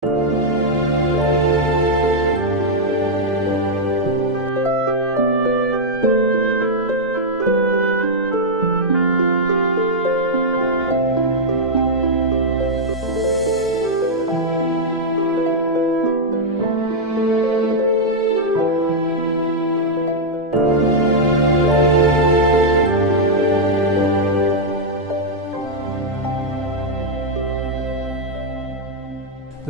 The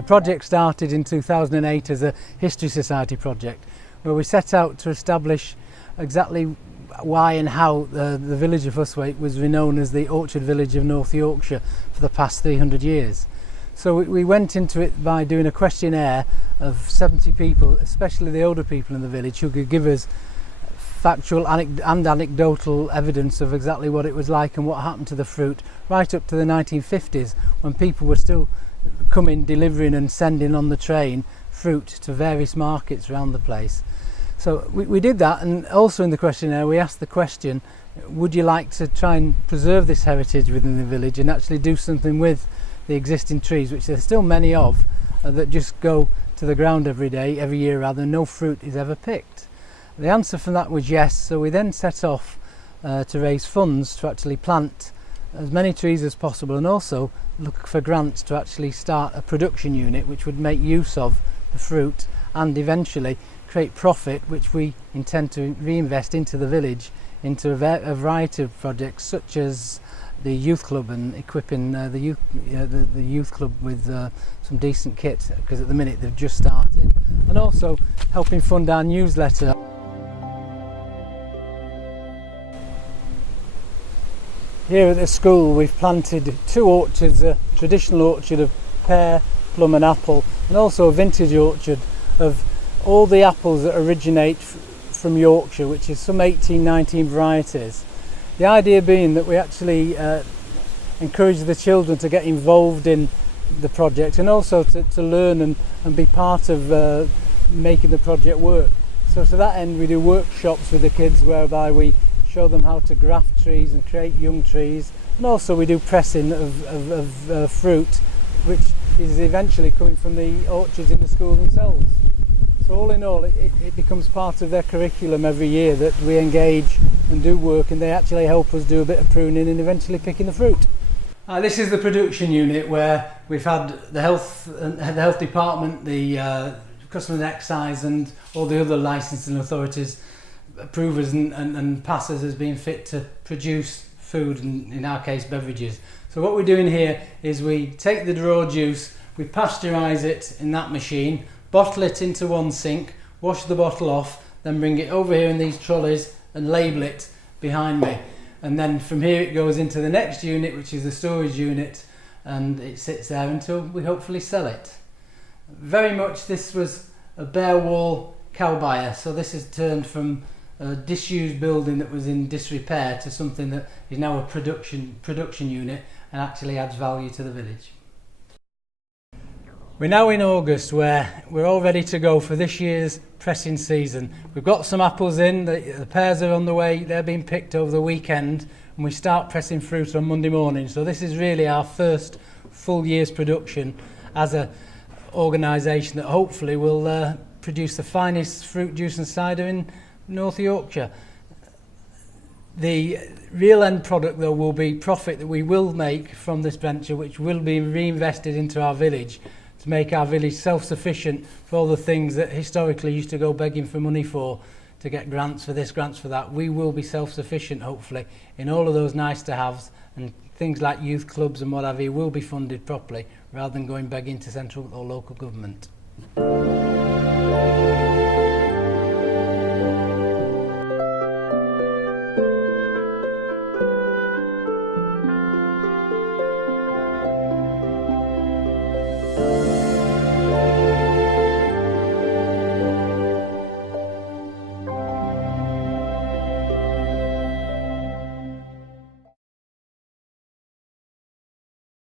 project started in 2008 as a History Society project, where we set out to establish exactly why and how the village of Husthwaite was renowned as the orchard village of North Yorkshire for the past 300 years. So we went into it by doing a questionnaire of 70 people, especially the older people in the village, who could give us factual and anecdotal evidence of exactly what it was like and what happened to the fruit, right up to the 1950s, when people were still coming, delivering and sending on the train fruit to various markets around the place. So we did that, and also in the questionnaire we asked the question, would you like to try and preserve this heritage within the village and actually do something with the existing trees, which there's still many of, that just go to the ground every year rather, no fruit is ever picked. The answer from that was yes, so we then set off to raise funds to actually plant as many trees as possible, and also look for grants to actually start a production unit which would make use of the fruit and eventually create profit, which we intend to reinvest into the village, into a variety of projects such as the youth club and equipping the youth club with some decent kit, because at the minute they've just started, and also helping fund our newsletter. Here at the school we've planted 2 orchards, a traditional orchard of pear, plum and apple, and also a vintage orchard of all the apples that originate from Yorkshire, which is some 18-19 varieties. The idea being that we actually encourage the children to get involved in the project, and also to learn and be part of making the project work. So to that end we do workshops with the kids whereby we show them how to graft trees and create young trees, and also we do pressing of fruit, which is eventually coming from the orchards in the school themselves. So all in all it becomes part of their curriculum every year that we engage and do work, and they actually help us do a bit of pruning and eventually picking the fruit. This is the production unit where we've had the health department, the customs and excise and all the other licensing authorities approve us and pass us as being fit to produce food, and in our case beverages. So what we're doing here is we take the raw juice, we pasteurise it in that machine, bottle it into one sink, wash the bottle off, then bring it over here in these trolleys and label it behind me. And then from here it goes into the next unit, which is the storage unit, and it sits there until we hopefully sell it. Very much this was a bare wall cow byre, so this is turned from a disused building that was in disrepair to something that is now a production unit and actually adds value to the village. We're now in August, where we're all ready to go for this year's pressing season. We've got some apples in, the pears are on the way, they're being picked over the weekend, and we start pressing fruit on Monday morning. So this is really our first full year's production as an organisation that hopefully will produce the finest fruit juice and cider in North Yorkshire. The real end product though will be profit that we will make from this venture, which will be reinvested into our village to make our village self-sufficient for all the things that historically used to go begging for money for, to get grants for this, grants for that. We will be self-sufficient hopefully in all of those nice to haves, and things like youth clubs and what have you will be funded properly rather than going begging to central or local government.